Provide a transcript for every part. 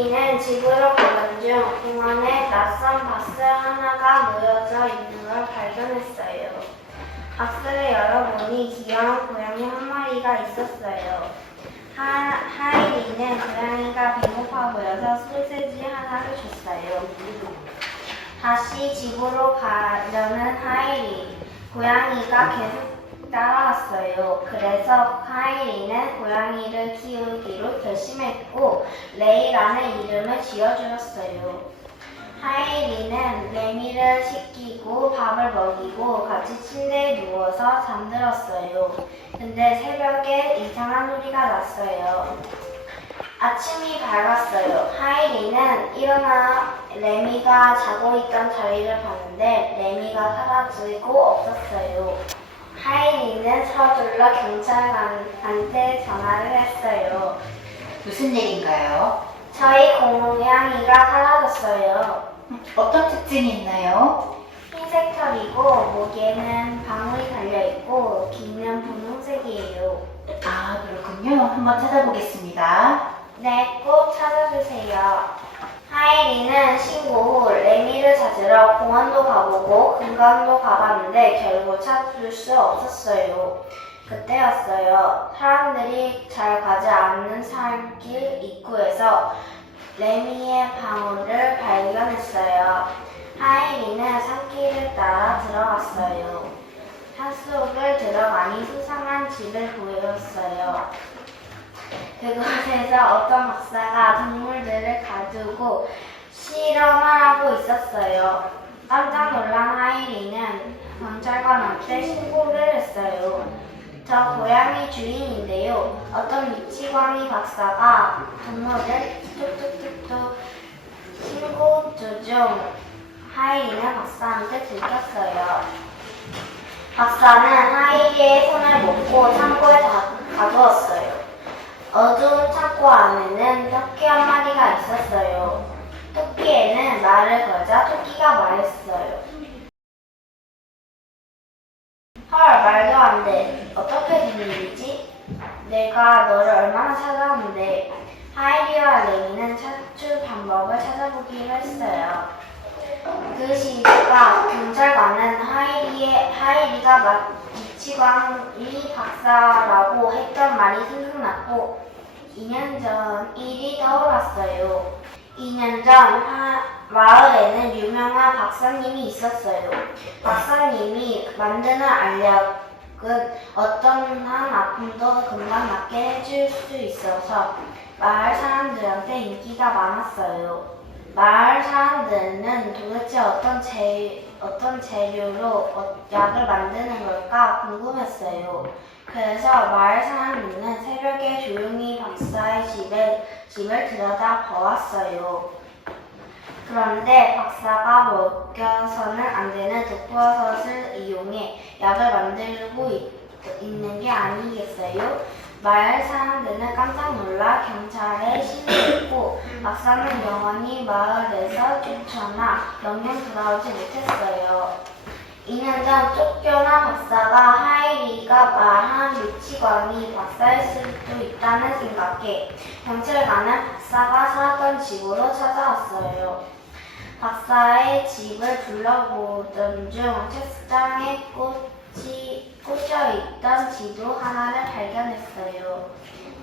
하이리는 집으로 가는 중 공원에 낯선 바스 하나가 놓여져 있는 걸 발견했어요. 박스를 열어보니 귀여운 고양이 한 마리가 있었어요. 하이리는 고양이가 배고파 보여서 소세지 하나를 줬어요. 다시 집으로 가려는 하이리. 고양이가 계속 따라왔어요. 그래서 하이리는 고양이를 키우기로 결심했고 레이라는 이름을 지어주었어요. 하이리는 레미를 씻기고 밥을 먹이고 같이 침대에 누워서 잠들었어요. 근데 새벽에 이상한 소리가 났어요. 아침이 밝았어요. 하이리는 일어나 레미가 자고 있던 자리를 봤는데 레미가 사라지고 없었어요. 하이리는 서둘러 경찰관한테 전화를 했어요. 무슨 일인가요? 저희 고양이가 사라졌어요. 어떤 특징이 있나요? 흰색 털이고 목에는 방울이 달려있고 귀는 분홍색이에요. 아, 그렇군요. 한번 찾아보겠습니다. 네, 꼭 찾아주세요. 하이리는 신고 후 레미를 찾으러 공원도 가보고 금강도 가봤는데 결국 찾을 수 없었어요. 그때였어요. 사람들이 잘 가지 않는 산길 입구에서 레미의 방울을 발견했어요. 하이리는 산길을 따라 들어갔어요. 산속을 들어가니 수상한 집을 보였어요. 그곳에서 어떤 박사가 동물들을 가두고 실험을 하고 있었어요. 깜짝 놀란 하이리는 경찰관한테 신고를 했어요. 저 고양이 주인인데요. 어떤 미치광이 박사가 동물을 툭툭툭툭 신고 중 하이리는 박사한테 들켰어요. 박사는 하이리의 손을 묶고 창고에 가두었어요. 어두운 창고 안에는 토끼 한 마리가 있었어요. 토끼에는 말을 걸자 토끼가 말했어요. 헐, 말도 안 돼. 어떻게 된 일이지? 내가 너를 얼마나 찾아왔는데. 하이리와 레미는 탈출 방법을 찾아보기로 했어요. 그 시각 경찰관은 하이리가 미치광이 박사라고 했던 말이 생각났고 2년 전 일이 떠올랐어요. 2년 전 마을에는 유명한 박사님이 있었어요. 박사님이 만드는 알약은 어떤 한 아픔도 금방 낫게 해줄 수 있어서 마을 사람들한테 인기가 많았어요. 마을 사람들은 도대체 어떤 재료로 약을 만드는 걸까 궁금했어요. 그래서 마을 사람들은 새벽에 조용히 박사의 집을 들여다 보았어요. 그런데 박사가 먹여서는 안 되는 독버섯을 이용해 약을 만들고 있는 게 아니겠어요? 마을 사람들은 깜짝 놀라 경찰에 신고했고 박사는 영원히 마을에서 쫓겨나 영영 돌아오지 못했어요. 2년 전 쫓겨난 박사가 하이리가 말한 미치광이 박사일 수도 있다는 생각에 경찰관은 박사가 살았던 집으로 찾아왔어요. 박사의 집을 둘러보던 중 책상에 꽂혀있던 지도 하나를 발견했어요.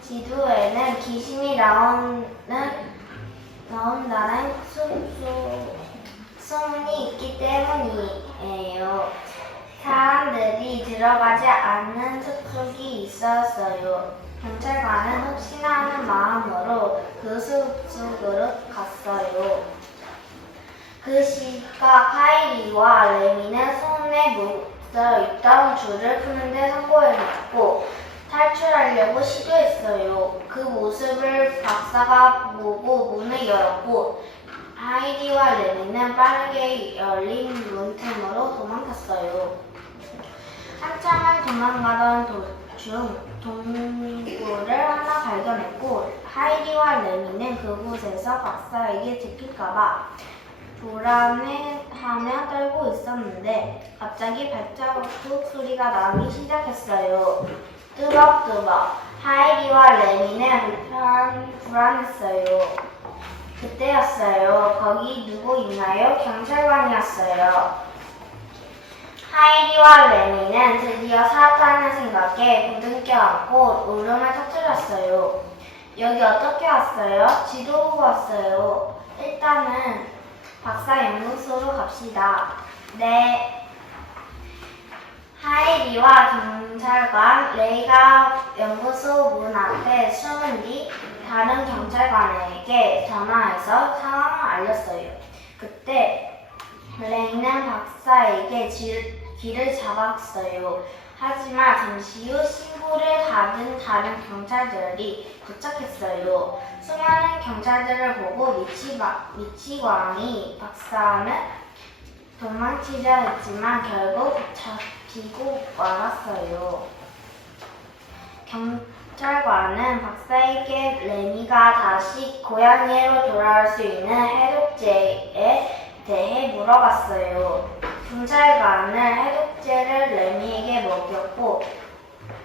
지도에는 귀신이 나온다는 소문이 있기 때문이에요. 사람들이 들어가지 않는 숲속이 있었어요. 경찰관은 혹시나 하는 마음으로 그 숲속으로 갔어요. 그 시각 하이리와 레미는 손에 묶여있던 줄을 푸는데 성공했고 탈출하려고 시도했어요. 그 모습을 박사가 보고 문을 열었고 하이리와 레미는 빠르게 열린 문틈으로 도망갔어요. 한참을 도망가던 도중 동굴을 하나 발견했고 하이리와 레미는 그곳에서 박사에게 들킬까봐 불안해하며 떨고 있었는데 갑자기 발자국 소리가 나기 시작했어요. 뚜벅뚜벅. 하이리와 레미는 불안했어요. 그때였어요. 거기 누구 있나요? 경찰관이었어요. 하이리와 레미는 드디어 살았다는 생각에 부둥켜 안고 울음을 터뜨렸어요. 여기 어떻게 왔어요? 지도 보고 왔어요. 일단은 박사 연구소로 갑시다. 네. 하이리와 경찰관 레이가 연구소 문 앞에 숨은 뒤 다른 경찰관에게 전화해서 상황을 알렸어요. 그때 레이는 박사에게 길을 잡았어요. 하지만 잠시 후 신고를 받은 다른 경찰들이 도착했어요. 수많은 경찰들을 보고 미치광이 박사는 도망치려 했지만 결국 잡히고 말았어요. 경찰관은 박사에게 레미가 다시 고향으로 돌아올 수 있는 해독제에 대해 물어봤어요. 경찰관은 해독제를 레미에게 먹였고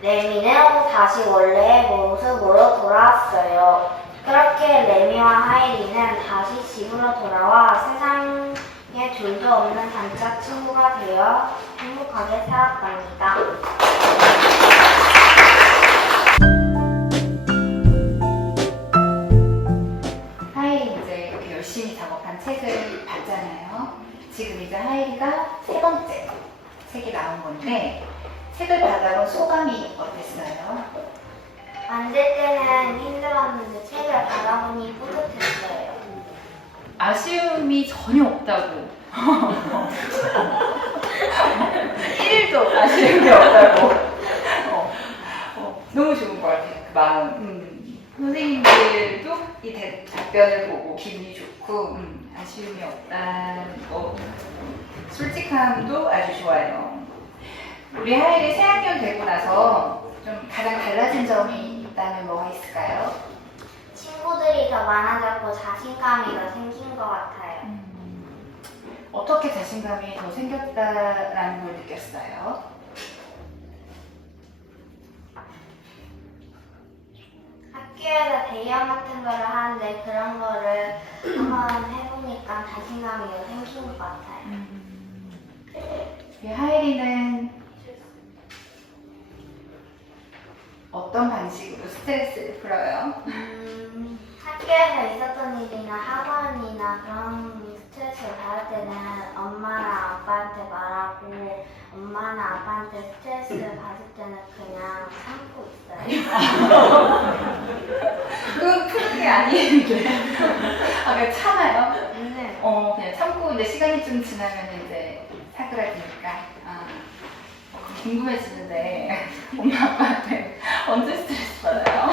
레미는 다시 원래의 모습으로 돌아왔어요. 그렇게 레미와 하이리는 다시 집으로 돌아와 세상에 둘도 없는 단짝 친구가 되어 행복하게 살았답니다. 하이리 이제 이렇게 열심히 작업한 책을 봤잖아요. 지금 이제 하이리가 세 번째 책이 나온 건데 책을 받아본 소감이 어땠어요? 만들 때는 힘들었는데 책을 받아보니 뿌듯했어요. 아쉬움이 전혀 없다고. 1도 아쉬움이 없다고. 너무 좋은 것 같아요. 그 마음. 선생님들도 이 답변을 보고 기분이 좋고 아쉬움이 없다는 거. 솔직함도 아주 좋아요. 우리 하이리 새학년 되고 나서 좀 가장 달라진 점이 있다면 뭐가 있을까요? 친구들이 더 많아졌고 자신감이 더 생긴 것 같아요. 어떻게 자신감이 더 생겼다라는 걸 느꼈어요? 학교에서 대연 같은 거를 하는데 그런 거를 한번 해보니까 자신감이 더 생긴 것 같아요. 우리 하이리는 어떤 방식으로 스트레스를 풀어요? 학교에서 있었던 일이나 학원이나 그런 스트레스를 받을 때는 엄마나 아빠한테 말하고 엄마나 아빠한테 스트레스를 받을 때는 그냥 참고 있어요. 그건 푸는 게 아닌데. 그냥 참아요? 네. 그냥 참고 이제 시간이 좀 지나면 이제 사그라드니까. 궁금해지는데 엄마 아빠한테 언제 스트레스 받아요?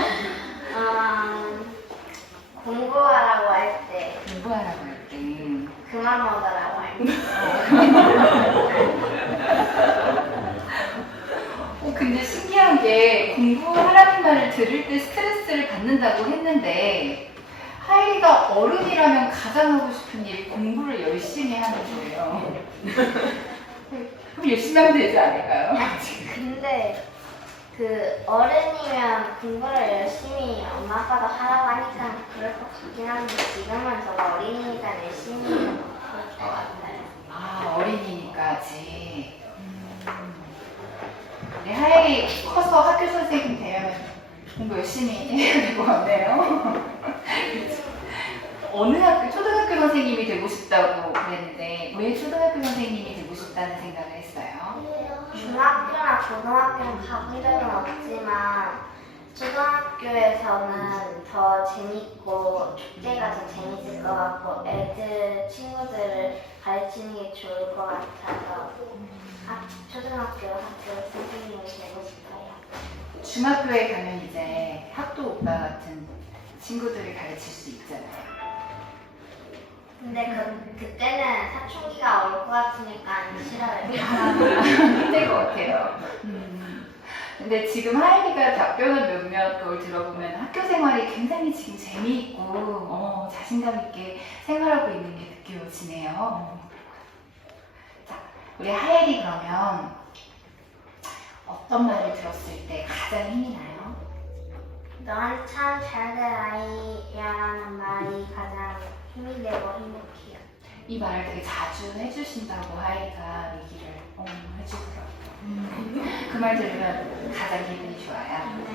공부하라고 할 때, 공부하라고 할 때. 그만 먹으라고 할 때. 근데 신기한 게 공부하라는 말을 들을 때 스트레스를 받는다고 했는데 하이리가 어른이라면 가장 하고 싶은 일이 공부를 열심히 하는 거예요. 그럼 열심히 하면 되지 않을까요? 근데 그 어른이면 공부를 열심히 엄마 아빠도 하라고 하니까 그럴 것 같긴 한데 지금은 저가 어린이니까 열심히 그럴 것 같아요. 어린이니까 아직. 우리 하이리 커서 학교 선생님 되면 공부 열심히 해야 될 것 같네요. 어느 학교, 초등학교 선생님이 되고 싶다고 그랬는데 왜 초등학교 선생님이 되고 싶다는 생각을 했어요? 중학교나 고등학교는 가본 적은 없지만 초등학교에서는 더 재밌고 축제가 더 재밌을 것 같고 친구들을 가르치는 게 좋을 것 같아서 초등학교 학교 선생님이 되고 싶어요. 중학교에 가면 이제 학도 오빠 같은 친구들을 가르칠 수 있잖아요. 근데 그때는 사춘기가 올 것 같으니까 싫어요. 힘들 것 같아요. 근데 지금 하이리가 답변을 몇몇 걸 들어보면 학교 생활이 굉장히 지금 재미있고 자신감 있게 생활하고 있는 게 느껴지네요. 자, 우리 하이리 그러면 어떤 말을 들었을 때 가장 힘이 나요? 넌 참 잘 될 아이야라는 말이 가장 힘이 되고 행복해요. 이 말을 되게 자주 해주신다고 하이가 얘기를 해주더라고요. 그 말 들으면 가장 기분이 좋아요. 네.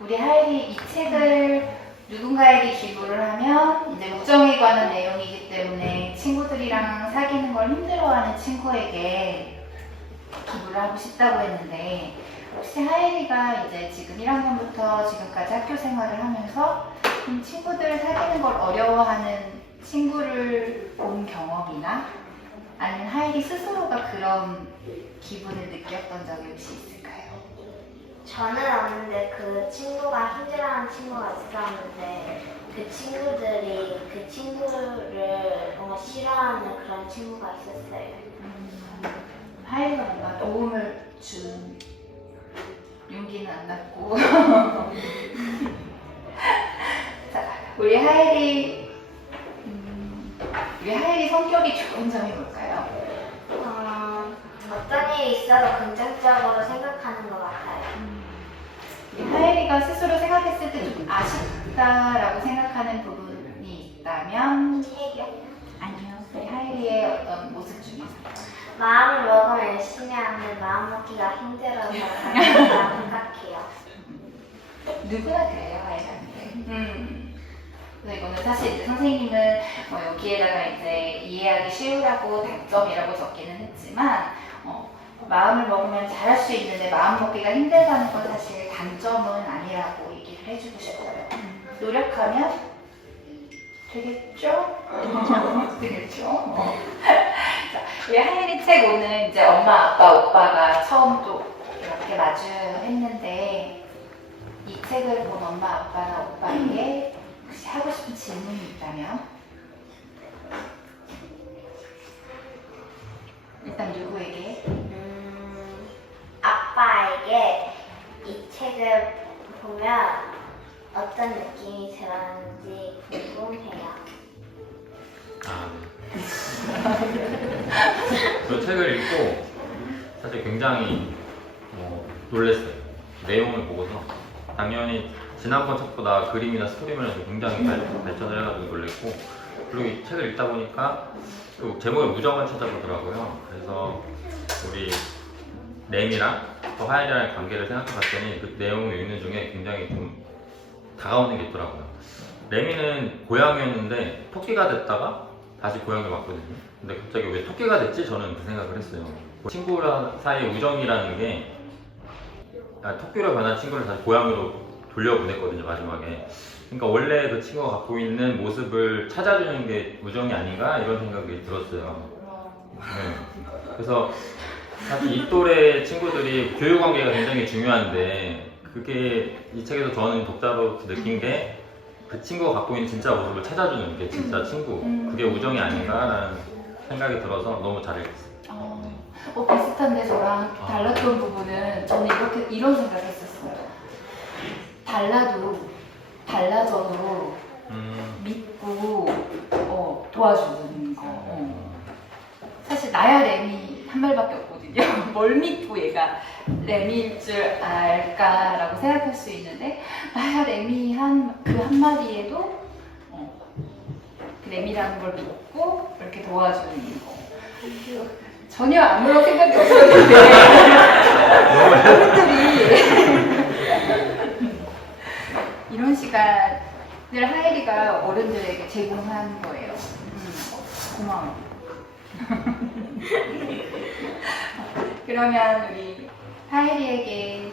우리 하일이 이 책을 누군가에게 기부를 하면 이제 우정에 관한 내용이기 때문에 친구들이랑 사귀는 걸 힘들어하는 친구에게 기부를 하고 싶다고 했는데 혹시 하일이가 이제 지금 1학년부터 지금까지 학교 생활을 하면서 친구들 사귀는 걸 어려워하는 친구를 본 경험이나 아니면 하일이 스스로가 그런 기분을 느꼈던 적이 혹시 있을까요? 저는 없는데 그 친구가 힘들어하는 친구가 있었는데 그 친구들이 그 친구를 너무 싫어하는 그런 친구가 있었어요. 하일이가 뭔가 도움을 준 용기는 안 났고 자, 우리 하일이 성격이 좋은 점이 뭘까요? 어떤 일이 있어도 긍정적으로 생각하는 것 같아요. 우리 하일이가 스스로 생각했을 때 좀 아쉽다라고 생각하는 부분이 있다면 책이요? 아니요. 우리 하일이의 어떤 모습 중에서 마음을 먹으면 열심히 하는데 마음 먹기가 힘들어서 생각해요. 누구나 그래요, 하일이한테. 그래서 이거는 사실 이제 선생님은 뭐 여기에다가 이제 이해하기 쉬우라고 단점이라고 적기는 했지만 마음을 먹으면 잘할 수 있는데 마음 먹기가 힘들다는 건 사실 단점은 아니라고 얘기를 해주고 싶어요. 노력하면 되겠죠? 되겠죠? 자, 우리 하일이 책 오늘 이제 엄마, 아빠, 오빠가 처음 또 이렇게 마주했는데 이 책을 본 엄마, 아빠나 오빠에게 혹시 하고 싶은 질문이 있다면? 일단 누구에게? 아빠에게 이 책을 보면 어떤 느낌이 들었는지 궁금해요. 그 책을 읽고 사실 굉장히 놀랐어요. 내용을 보고서 당연히 지난번 책보다 그림이나 스토리면에서 굉장히 발전을 해가지고 놀랬고 그리고 이 책을 읽다 보니까 또 제목에 우정을 찾아보더라고요. 그래서 우리 램이랑 또 하일이랑의 관계를 생각해 봤더니 그 내용을 읽는 중에 굉장히 좀 다가오는 게 있더라고요. 램이는 고양이였는데 토끼가 됐다가 다시 고양이로 왔거든요. 근데 갑자기 왜 토끼가 됐지? 저는 그 생각을 했어요. 친구 사이의 우정이라는 게 토끼로 변한 친구를 다시 고양이로 돌려보냈거든요, 마지막에. 그러니까 원래 그 친구가 갖고 있는 모습을 찾아주는 게 우정이 아닌가 이런 생각이 들었어요. 네. 그래서 사실 이 또래 친구들이 교육 관계가 굉장히 중요한데 그게 이 책에서 저는 독자로 느낀 게 그 친구가 갖고 있는 진짜 모습을 찾아주는 게 진짜 친구 그게 우정이 아닌가라는 생각이 들어서 너무 잘 읽었어요. 비슷한데 저랑 달랐던 부분은 저는 이런 생각을 했었어요. 달라져도 믿고 도와주는 거. 사실 나야 램이 한 말밖에 없거든요. 뭘 믿고 얘가 램일 줄 알까라고 생각할 수 있는데 나야 램이 그 한마디에도 그 램이라는 걸 믿고 이렇게 도와주는 거. 전혀 아무런 생각이 없었는데 어른들이 이런 시간을 하일이가 어른들에게 제공한 거예요. 고마워. 그러면 우리 하일이에게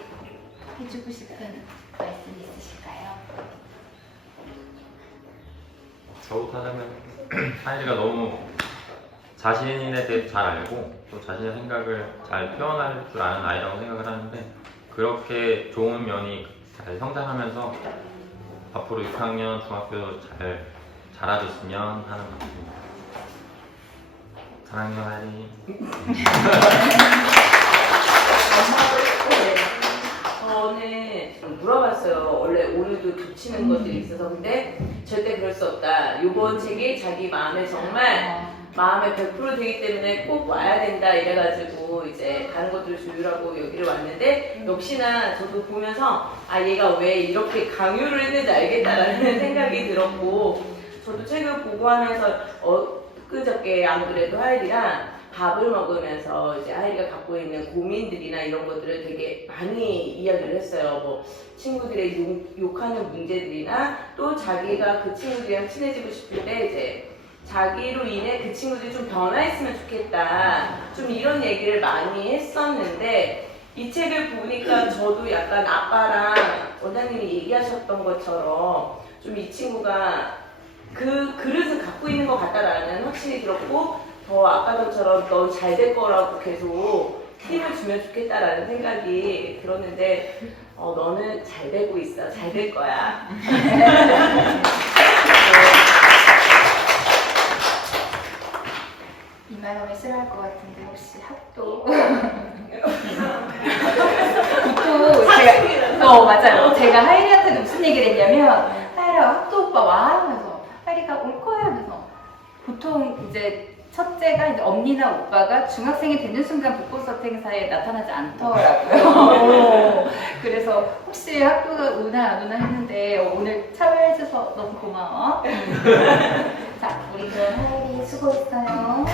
해주고 싶은 말씀 있으실까요? 저부터 하자면 하일이가 너무 자신에 대해 잘 알고 또 자신의 생각을 잘 표현할 줄 아는 아이라고 생각을 하는데 그렇게 좋은 면이 잘 성장하면서 앞으로 6학년 중학교도 잘 자라줬으면 하는 바람입니다. 사랑해요, 하일이. 저는 물어봤어요. 원래 오늘도 붙이는 것들이 있어서 근데 절대 그럴 수 없다. 이번 책이 자기 마음에 정말 마음에 100% 되기 때문에 꼭 와야 된다 이래가지고 이제 다른 것들을 조율하고 여기를 왔는데 역시나 저도 보면서 아 얘가 왜 이렇게 강요를 했는지 알겠다라는 생각이 들었고 저도 책을 보고 하면서 그저께 안 그래도 하일이랑 밥을 먹으면서 이제 하일이가 갖고 있는 고민들이나 이런 것들을 되게 많이 이야기를 했어요. 뭐 친구들의 욕하는 문제들이나 또 자기가 그 친구들이랑 친해지고 싶을 때 이제 자기로 인해 그 친구들이 좀 변화했으면 좋겠다. 좀 이런 얘기를 많이 했었는데 이 책을 보니까 저도 약간 아빠랑 원장님이 얘기하셨던 것처럼 좀 이 친구가 그 그릇을 갖고 있는 것 같다라는 확신이 들었고 더 아까처럼 너 잘 될 거라고 계속 힘을 주면 좋겠다라는 생각이 들었는데 너는 잘 되고 있어. 잘 될 거야. 이 말 하면 싫어할 것 같은데 혹시 학도 보통 제가 맞아요. 제가 하이리한테 무슨 얘기를 했냐면 하이리가 학도 오빠 와 하면서 하이리가 올 거야 하면서 보통 이제 첫째가 이제 언니나 오빠가 중학생이 되는 순간 북보섭 행사에 나타나지 않더라고요. 그래서 혹시 학교가 오나 안 오나 했는데 오늘 참여해줘서 너무 고마워. 자, 우리 그럼 하이리 수고했어요.